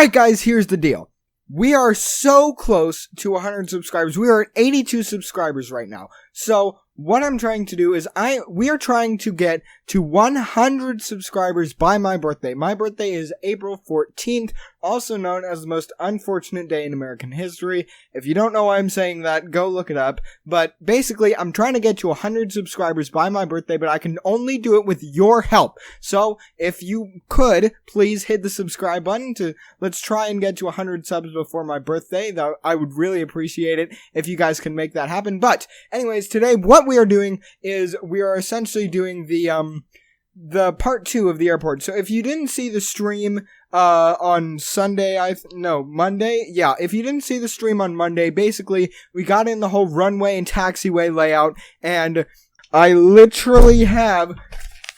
Alright guys, here's the deal. We are so close to 100 subscribers. We are at 82 subscribers right now. So what I'm trying to do is we are trying to get to 100 subscribers by my birthday. My birthday is April 14th, also known as the most unfortunate day in American history. If you don't know why I'm saying that, go look it up. But basically, I'm trying to get to 100 subscribers by my birthday, but I can only do it with your help. So if you could, please hit the subscribe button let's try and get to 100 subs before my birthday. I would really appreciate it if you guys can make that happen. But anyways, today what we are doing is we are essentially doing the part 2 of the airport. So if you didn't see the stream on Sunday, Monday. Yeah, if you didn't see the stream on Monday, basically we got in the whole runway and taxiway layout, and I literally have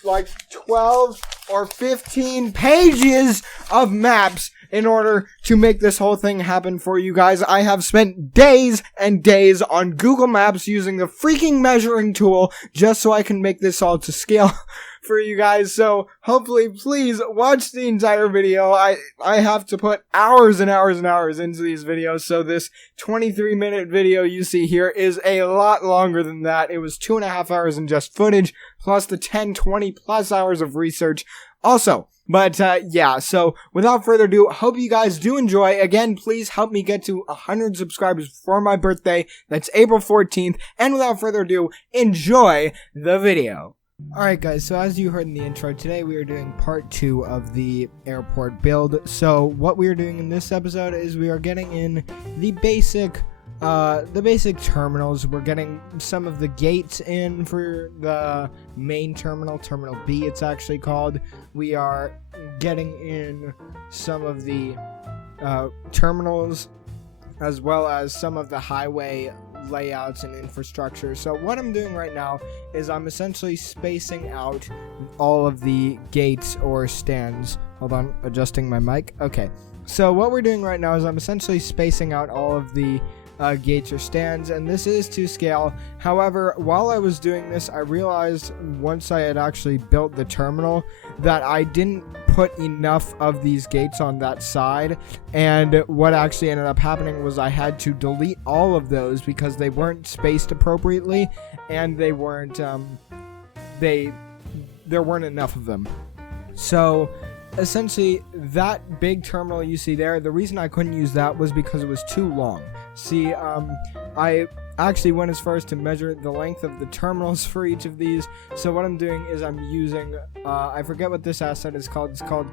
like 12 or 15 pages of maps in order to make this whole thing happen for you guys. I have spent days and days on Google Maps using the freaking measuring tool just so I can make this all to scale for you guys. So hopefully, please watch the entire video. I have to put hours and hours and hours into these videos, so this 23-minute video you see here is a lot longer than that. It was 2.5 hours in just footage, plus the 10-20 plus hours of research also. But, yeah, so without further ado, hope you guys do enjoy. Again, please help me get to 100 subscribers before my birthday. That's April 14th. And without further ado, enjoy the video. Alright guys, so as you heard in the intro, today we are doing part 2 of the airport build. So what we are doing in this episode is we are getting in the basic terminals. We're getting some of the gates in for the main terminal, Terminal B it's actually called. We are getting in some of the terminals, as well as some of the highway layouts and infrastructure. So what I'm doing right now is I'm essentially spacing out all of the gates or stands. Hold on, adjusting my mic. Okay, so what we're doing right now is I'm essentially spacing out all of the gates or stands, and this is to scale. However, while I was doing this, I realized once I had actually built the terminal that I didn't put enough of these gates on that side, and what actually ended up happening was I had to delete all of those because they weren't spaced appropriately, and they weren't there weren't enough of them. So essentially, that big terminal you see there, the reason I couldn't use that was because it was too long. See, I actually went as far as to measure the length of the terminals for each of these. So what I'm doing is I'm using, I forget what this asset is called. It's called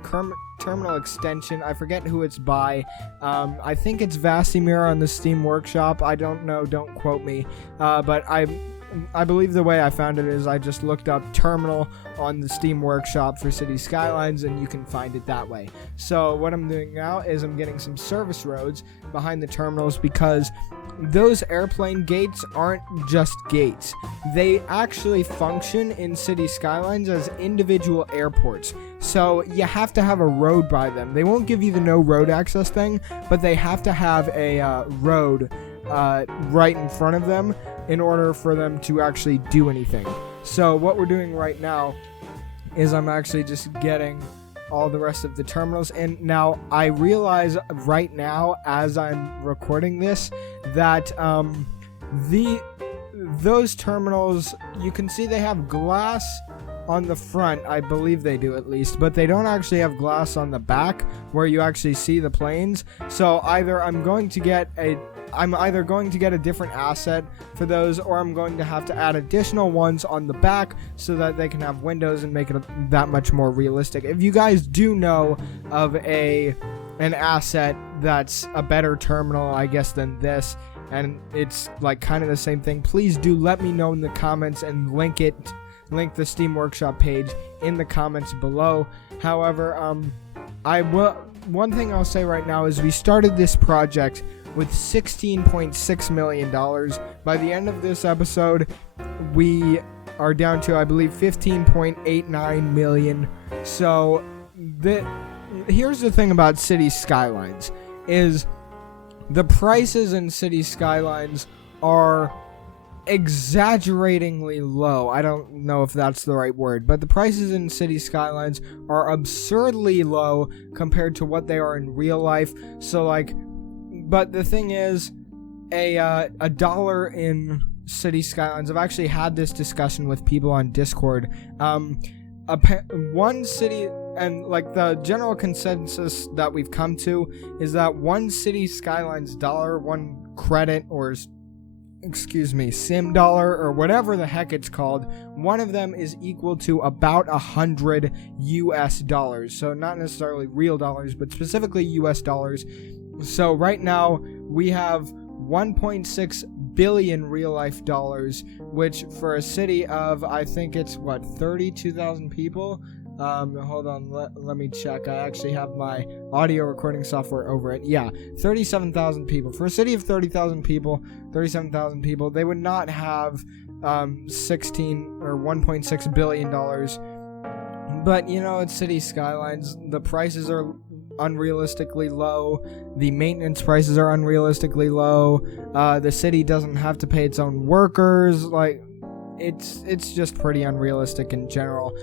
Terminal Extension. I forget who it's by. I think it's Vasimir on the Steam Workshop. I don't know, don't quote me. But I believe the way I found it is I just looked up terminal on the Steam Workshop for City Skylines, and you can find it that way. So what I'm doing now is I'm getting some service roads behind the terminals, because those airplane gates aren't just gates. They actually function in City Skylines as individual airports. So you have to have a road by them. They won't give you the no road access thing, but they have to have a road right in front of them in order for them to actually do anything. So what we're doing right now is I'm actually just getting all the rest of the terminals in. Now I realize right now as I'm recording this that those terminals, you can see they have glass on the front, I believe they do at least, but they don't actually have glass on the back where you actually see the planes. So either I'm going to get a different asset for those, or I'm going to have to add additional ones on the back so that they can have windows and make it that much more realistic. If you guys do know of an asset that's a better terminal, I guess, than this, and it's like kind of the same thing, please do let me know in the comments and link the Steam Workshop page in the comments below. However, one thing I'll say right now is we started this project with $16.6 million. By the end of this episode, we are down to, I believe, $15.89 million. So here's the thing about City Skylines, is the prices in City Skylines are exaggeratingly low. I don't know if that's the right word, but the prices in City Skylines are absurdly low compared to what they are in real life. So like, but the thing is, a dollar in City Skylines, I've actually had this discussion with people on Discord. One city, and like the general consensus that we've come to is that one City Skylines dollar, one credit, or sim dollar, or whatever the heck it's called, one of them is equal to about $100 US. So not necessarily real dollars, but specifically US dollars. So right now we have 1.6 billion real life dollars, which for a city of, I think it's 32,000 people. Hold on, let me check. I actually have my audio recording software over it. Yeah, 37,000 people. For a city of 37,000 people, they would not have 16 or $1.6 billion. But, you know, it's City Skylines. The prices are unrealistically low. The maintenance prices are unrealistically low. The city doesn't have to pay its own workers. Like, it's just pretty unrealistic in general.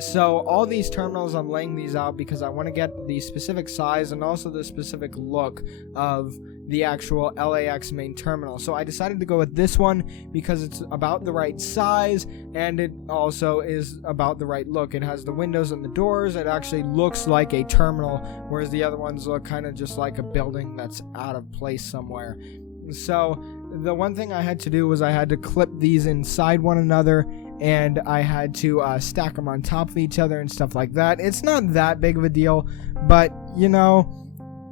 So all these terminals, I'm laying these out because I want to get the specific size and also the specific look of the actual LAX main terminal. So I decided to go with this one because it's about the right size and it also is about the right look. It has the windows and the doors. It actually looks like a terminal, whereas the other ones look kind of just like a building that's out of place somewhere. So the one thing I had to do was I had to clip these inside one another, and I had to stack them on top of each other and stuff like that. It's not that big of a deal, but, you know,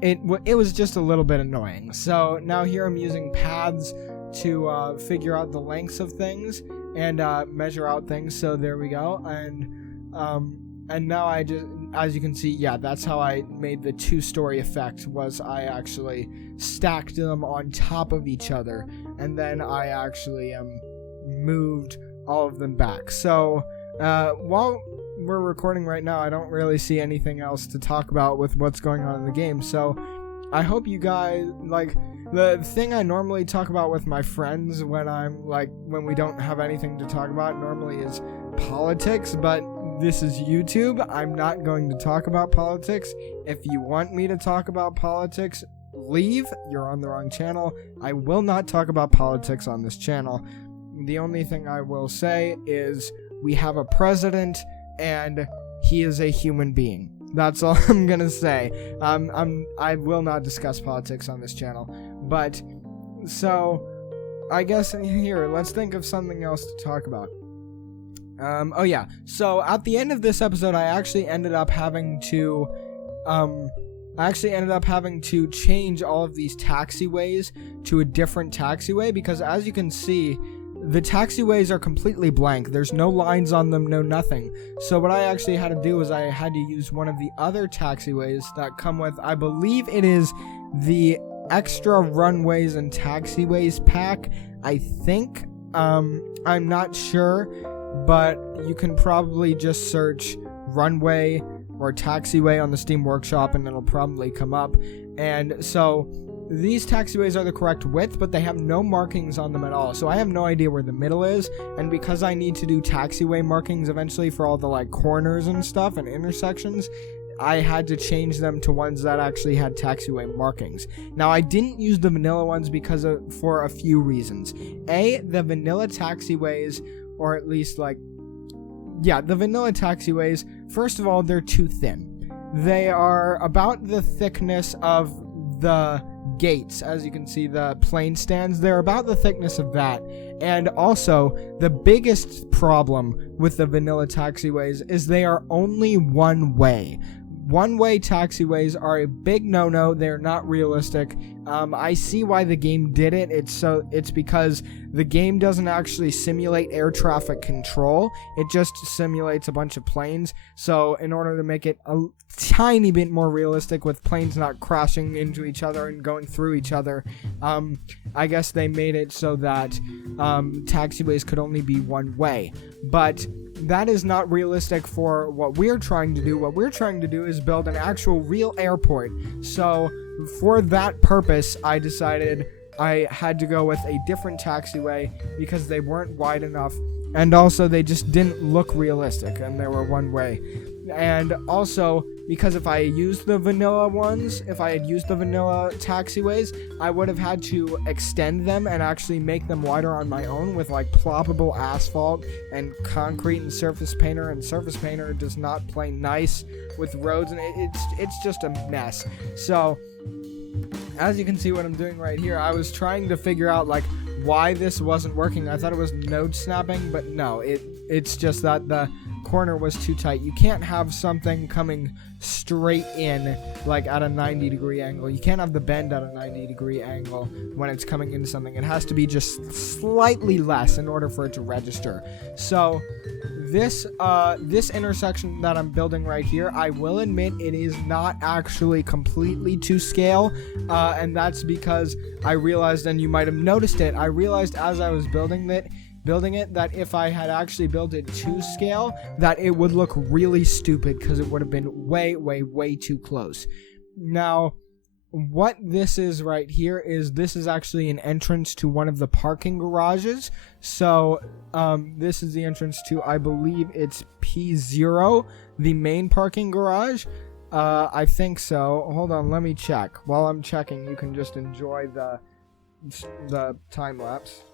it was just a little bit annoying. So now here I'm using paths to figure out the lengths of things and measure out things. So there we go. And now I just, as you can see, yeah, that's how I made the two-story effect, was I actually stacked them on top of each other, and then I actually moved all of them back. So while we're recording right now, I don't really see anything else to talk about with what's going on in the game. So I hope you guys, like, the thing I normally talk about with my friends when we don't have anything to talk about normally is politics, but this is YouTube. I'm not going to talk about politics. If you want me to talk about politics, leave. You're on the wrong channel. I will not talk about politics on this channel. The only thing I will say is we have a president and he is a human being. That's all I'm gonna say. I will not discuss politics on this channel. But so I guess here, let's think of something else to talk about. Oh yeah, so at the end of this episode, I actually ended up having to change all of these taxiways to a different taxiway, because as you can see, the taxiways are completely blank. There's no lines on them, no nothing. So what I actually had to do was I had to use one of the other taxiways that come with, I believe it is the extra runways and taxiways pack, I think. I'm not sure, but you can probably just search runway or taxiway on the Steam Workshop and it'll probably come up. And so these taxiways are the correct width, but they have no markings on them at all. So I have no idea where the middle is, and because I need to do taxiway markings eventually for all the like corners and stuff and intersections, I had to change them to ones that actually had taxiway markings. Now, I didn't use the vanilla ones for a few reasons. A, the vanilla taxiways, or at least the vanilla taxiways, first of all, they're too thin. They are about the thickness of the gates. As you can see, the plane stands, they're about the thickness of that. And also, the biggest problem with the vanilla taxiways is they are only one way. One-way taxiways are a big no-no. They're not realistic. I see why the game did it. It's because the game doesn't actually simulate air traffic control. It just simulates a bunch of planes. So in order to make it a tiny bit more realistic with planes not crashing into each other and going through each other, I guess they made it so that taxiways could only be one way. But that is not realistic for what we're trying to do. What we're trying to do is build an actual real airport. So for that purpose, I decided I had to go with a different taxiway because they weren't wide enough, and also they just didn't look realistic, and they were one way. And also, because if I used the vanilla ones, if I had used the vanilla taxiways, I would have had to extend them and actually make them wider on my own with like ploppable asphalt and concrete and surface painter, and surface painter does not play nice with roads, and it's just a mess. So, as you can see what I'm doing right here, I was trying to figure out like why this wasn't working. I thought it was node snapping, but no, it's just that the corner was too tight. You can't have something coming straight in like at a 90-degree angle. You can't have the bend at a 90-degree angle when it's coming into something. It has to be just slightly less in order for it to register. So this intersection that I'm building right here, I will admit it is not actually completely to scale, and that's because I realized, and you might have noticed it, I realized as I was building it that if I had actually built it to scale, that it would look really stupid because it would have been way too close. Now, what this is right here is this is actually an entrance to one of the parking garages. So this is the entrance to, I believe it's P0, the main parking garage. I think so. Hold on, let me check. While I'm checking, you can just enjoy the time lapse.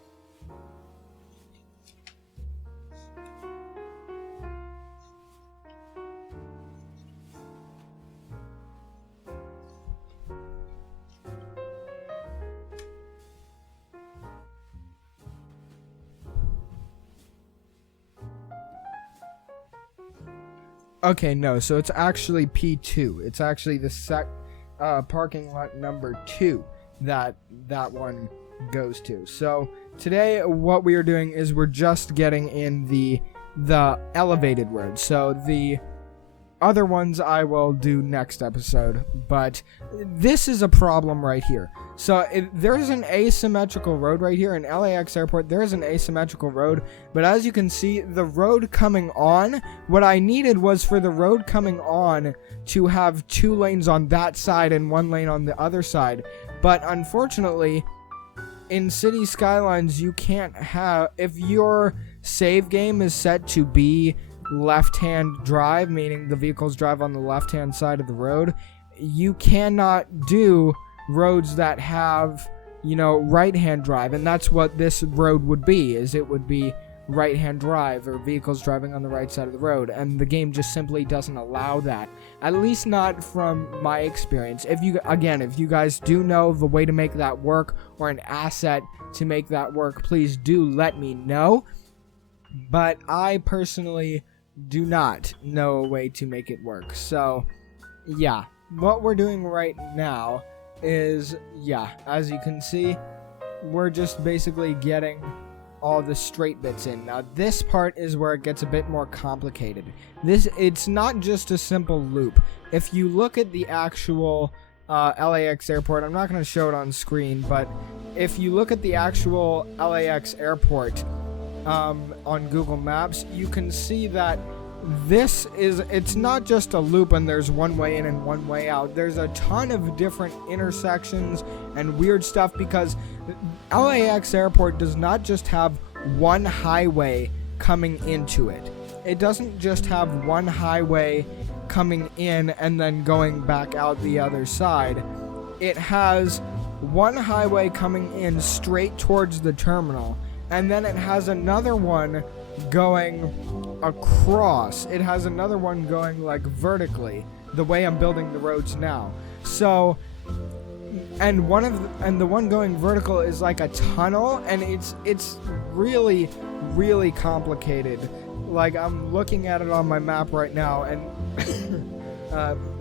Okay, no, so it's actually P2. It's actually the parking lot number 2 that one goes to. So today what we are doing is we're just getting in the elevated road. So the other ones I will do next episode, but this is a problem right here. So there's an asymmetrical road right here in LAX airport. There's an asymmetrical road, but as you can see, the road coming on, what I needed was for the road coming on to have 2 lanes on that side and 1 lane on the other side. But unfortunately, in City Skylines, you can't have, if your save game is set to be left-hand drive, meaning the vehicles drive on the left-hand side of the road, you cannot do roads that have, right-hand drive, and that's what this road would be, is it would be right-hand drive, or vehicles driving on the right side of the road, and the game just simply doesn't allow that, at least not from my experience. If you guys do know the way to make that work, or an asset to make that work, please do let me know, but I personally do not know a way to make it work. So yeah, what we're doing right now is, as you can see, we're just basically getting all the straight bits in. Now this part is where it gets a bit more complicated. It's not just a simple loop. If you look at the actual LAX airport, I'm not going to show it on screen, but if you look at the actual LAX airport on Google Maps, you can see that it's not just a loop and there's 1 way in and 1 way out. There's a ton of different intersections and weird stuff because LAX airport does not just have 1 highway coming into it. It doesn't just have 1 highway coming in and then going back out the other side. It has 1 highway coming in straight towards the terminal, and then it has another one going across. It has another one going like vertically, the way I'm building the roads now. So, and the one going vertical is like a tunnel, and it's really complicated. Like, I'm looking at it on my map right now, and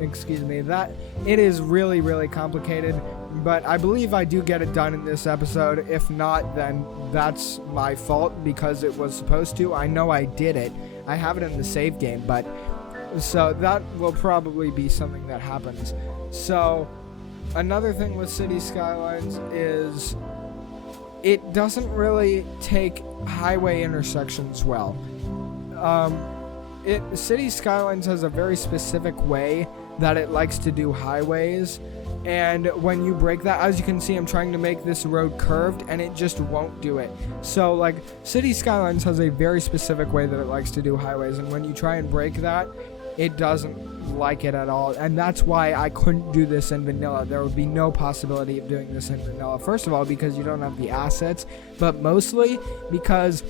excuse me, that it is really complicated. But I believe I do get it done in this episode. If not, then that's my fault because it was supposed to. I know I did it. I have it in the save game, but so that will probably be something that happens. So another thing with City Skylines is it doesn't really take highway intersections well. City Skylines has a very specific way that it likes to do highways, And when you break that, as you can see, I'm trying to make this road curved, and it just won't do it. So, like, City Skylines has a very specific way that it likes to do highways, and when you try and break that, it doesn't like it at all. And that's why I couldn't do this in vanilla. There would be no possibility of doing this in vanilla. First of all, because you don't have the assets, but mostly because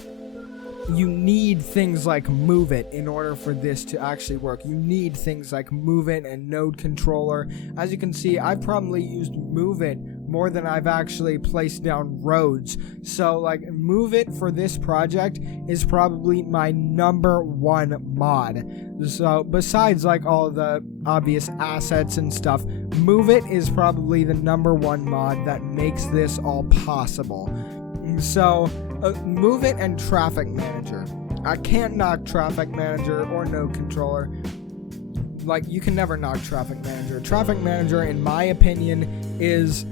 you need things like Move It in order for this to actually work. You need things like Move It and Node Controller. As you can see, I've probably used Move It more than I've actually placed down roads. So, like, Move It for this project is probably my #1 mod. So, besides, like, all the obvious assets and stuff, Move It is probably the #1 mod that makes this all possible. So, Move It and Traffic Manager. I can't knock Traffic Manager or Node Controller. Like, you can never knock Traffic Manager. Traffic Manager, in my opinion, is,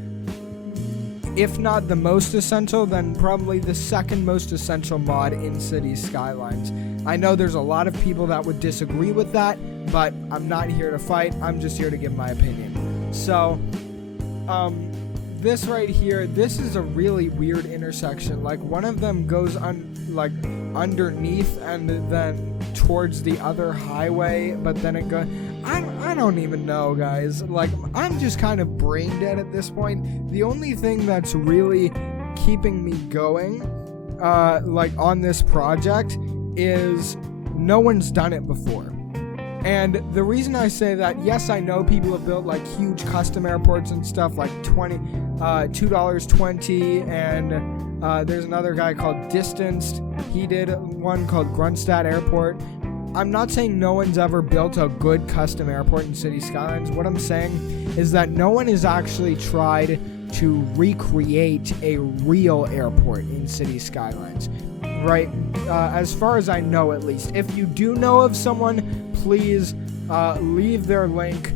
if not the most essential, then probably the second most essential mod in City Skylines. I know there's a lot of people that would disagree with that, but I'm not here to fight. I'm just here to give my opinion. So, this right here, this is a really weird intersection. Like, one of them goes underneath and then towards the other highway, but then it goes, I don't even know, guys. Like, I'm just kind of brain dead at this point. The only thing that's really keeping me going, like, on this project is no one's done it before. And the reason I say that, yes, I know people have built, like, huge custom airports and stuff, like $2.20, and there's another guy called Distanced. He did one called Grunstadt Airport. I'm not saying no one's ever built a good custom airport in City Skylines. What I'm saying is that no one has actually tried to recreate a real airport in City Skylines. Right, as far as I know, at least. If you do know of someone, please leave their link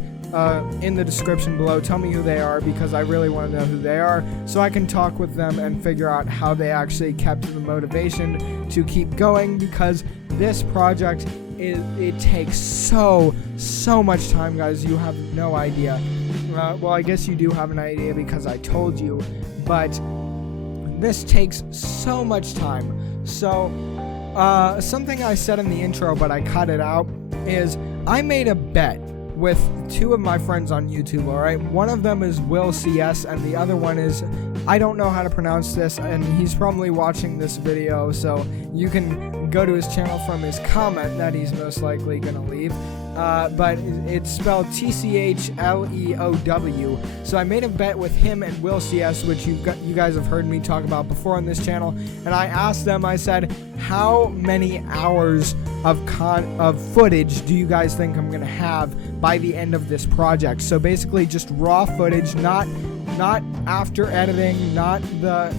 in the description below. Tell me who they are, because I really want to know who they are, so I can talk with them and figure out how they actually kept the motivation to keep going, because this project, it takes so much time, guys. You have no idea. Well, I guess you do have an idea because I told you, but this takes so much time. So, something I said in the intro, but I cut it out, is I made a bet with two of my friends on YouTube, alright? One of them is Will CS, and the other one is, I don't know how to pronounce this, and he's probably watching this video, so you can go to his channel from his comment that he's most likely gonna leave. But it's spelled TCHLEOW. So I made a bet with him and Will CS, which you guys have heard me talk about before on this channel. And I asked them, I said, how many hours of footage do you guys think I'm gonna have by the end of this project? So basically, just raw footage, not after editing, not the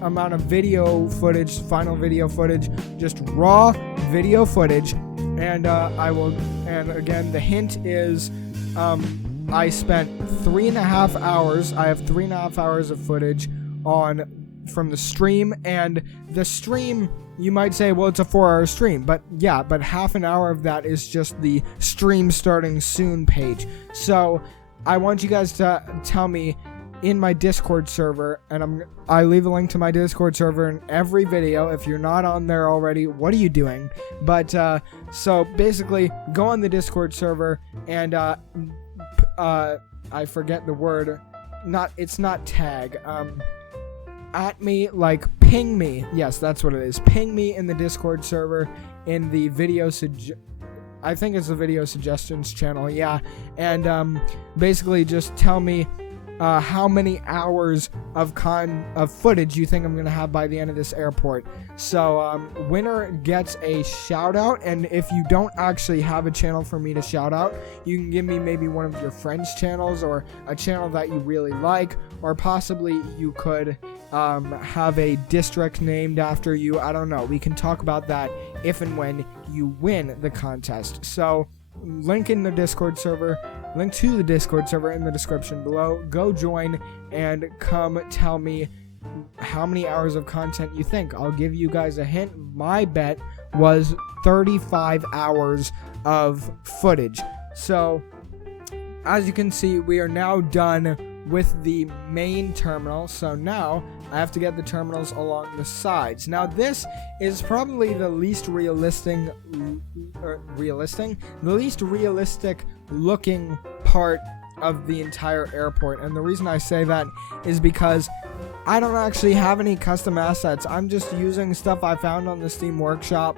amount of video footage, final video footage, just raw video footage. And and again, the hint is, I spent 3.5 hours. I have 3.5 hours of footage from the stream, and the stream, you might say, well, it's a 4-hour stream, but yeah, but half an hour of that is just the stream starting soon page. So I want you guys to tell me in my Discord server, and I leave a link to my Discord server in every video. If you're not on there already, what are you doing? But so basically, go on the Discord server and I forget the word. It's not tag. At me, like, ping me. Yes, that's what it is. Ping me in the Discord server in the video I think it's the video suggestions channel. Yeah, and basically just tell me how many hours of footage you think I'm gonna have by the end of this airport. So winner gets a shout out, and if you don't actually have a channel for me to shout out, you can give me maybe one of your friends' channels, or a channel that you really like, or possibly you could have a district named after you. I don't know. We can talk about that if and when you win the contest. So link to the Discord server in the description below. Go join and come tell me how many hours of content you think. I'll give you guys a hint. My bet was 35 hours of footage. So as you can see, we are now done with the main terminal. So now I have to get the terminals along the sides. Now this is probably the least realistic looking part of the entire airport. And the reason I say that is because I don't actually have any custom assets. I'm just using stuff I found on the Steam Workshop,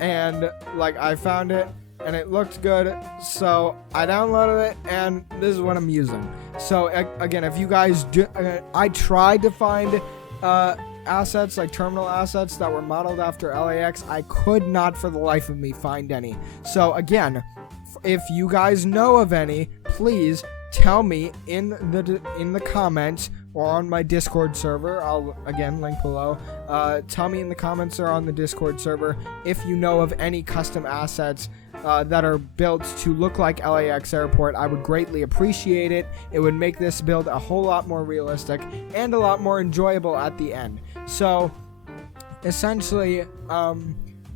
and like I found it and it looked good, so I downloaded it, and this is what I'm using. So again, if you guys do, I tried to find assets, like terminal assets that were modeled after LAX. I could not for the life of me find any. So again, if you guys know of any, please tell me in the comments or on my Discord server. I'll again link below. Tell me in the comments or on the Discord server if you know of any custom assets that are built to look like LAX Airport. I would greatly appreciate it. It would make this build a whole lot more realistic and a lot more enjoyable at the end. So essentially,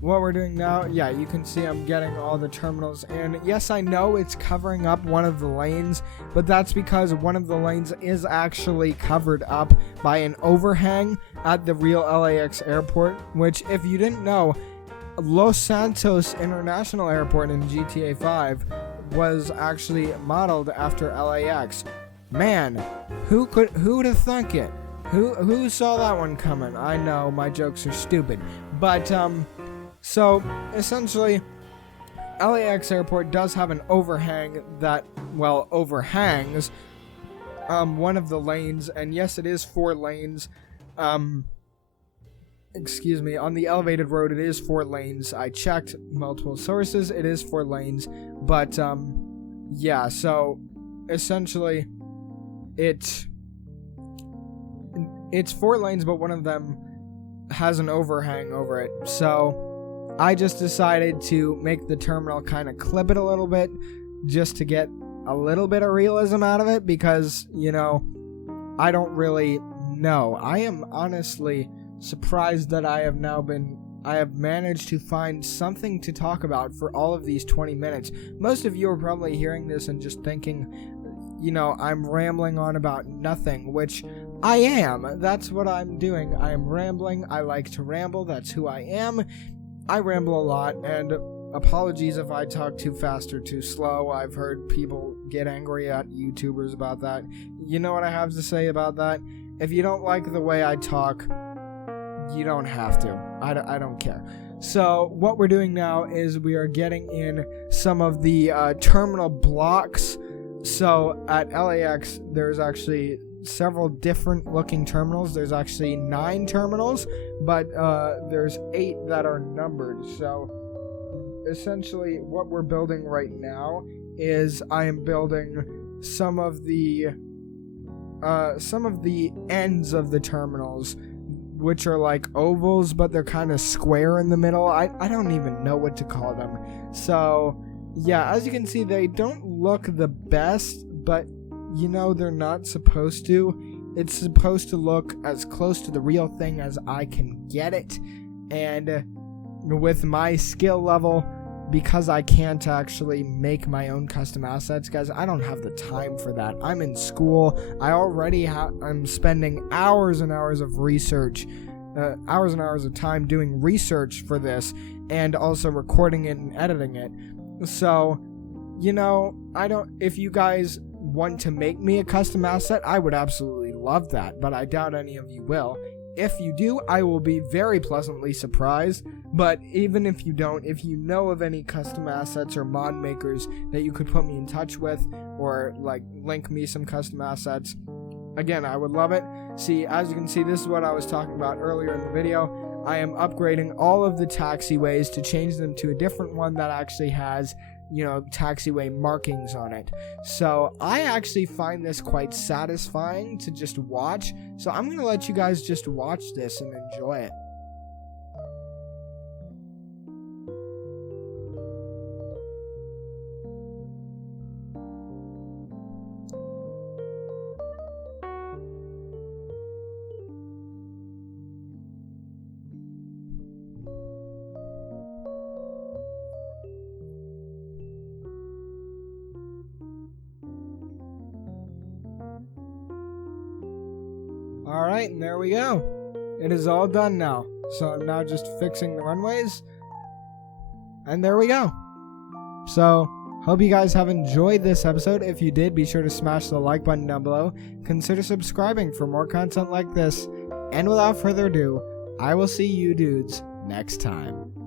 what we're doing now, yeah, you can see I'm getting all the terminals in. Yes, I know it's covering up one of the lanes, but that's because one of the lanes is actually covered up by an overhang at the real LAX airport, which, if you didn't know, Los Santos International Airport in GTA 5 was actually modeled after LAX. Man, who would have thunk it? Who saw that one coming? I know my jokes are stupid, but so essentially, LAX Airport does have an overhang that, well, overhangs one of the lanes, and yes, it is 4 lanes. Excuse me, on the elevated road, it is 4 lanes. I checked multiple sources, it is 4 lanes, but yeah, so essentially, it's 4 lanes, but one of them has an overhang over it. So I just decided to make the terminal kind of clip it a little bit, just to get a little bit of realism out of it, because, you know, I don't really know. I am honestly surprised that I have managed to find something to talk about for all of these 20 minutes. Most of you are probably hearing this and just thinking, you know, I'm rambling on about nothing, which I am. That's what I'm doing. I am rambling. I like to ramble. That's who I am. I ramble a lot, and apologies if I talk too fast or too slow. I've heard people get angry at YouTubers about that. You know what I have to say about that? If you don't like the way I talk, you don't have to. I don't care. So what we're doing now is we are getting in some of the terminal blocks. So at LAX, there's actually several different looking terminals. There's actually 9 terminals, but there's 8 that are numbered. So essentially what we're building right now is I am building some of the ends of the terminals, which are like ovals, but they're kind of square in the middle. I don't even know what to call them. So yeah, as you can see, they don't look the best, but you know, they're not supposed to. It's supposed to look as close to the real thing as I can get it. And with my skill level, because I can't actually make my own custom assets, guys, I don't have the time for that. I'm in school. I'm spending hours and hours of research, hours and hours of time doing research for this, and also recording it and editing it. So, you know, if you guys want to make me a custom asset, I would absolutely love that, but I doubt any of you will. If you do, I will be very pleasantly surprised. But even if you don't, if you know of any custom assets or mod makers that you could put me in touch with, or like link me some custom assets, again, I would love it. See, as you can see, this is what I was talking about earlier in the video. I am upgrading all of the taxiways to change them to a different one that actually has, you know, taxiway markings on it. So I actually find this quite satisfying to just watch. So I'm going to let you guys just watch this and enjoy it. Alright, and there we go. It is all done now. So I'm now just fixing the runways. And there we go. So, hope you guys have enjoyed this episode. If you did, be sure to smash the like button down below. Consider subscribing for more content like this. And without further ado, I will see you dudes next time.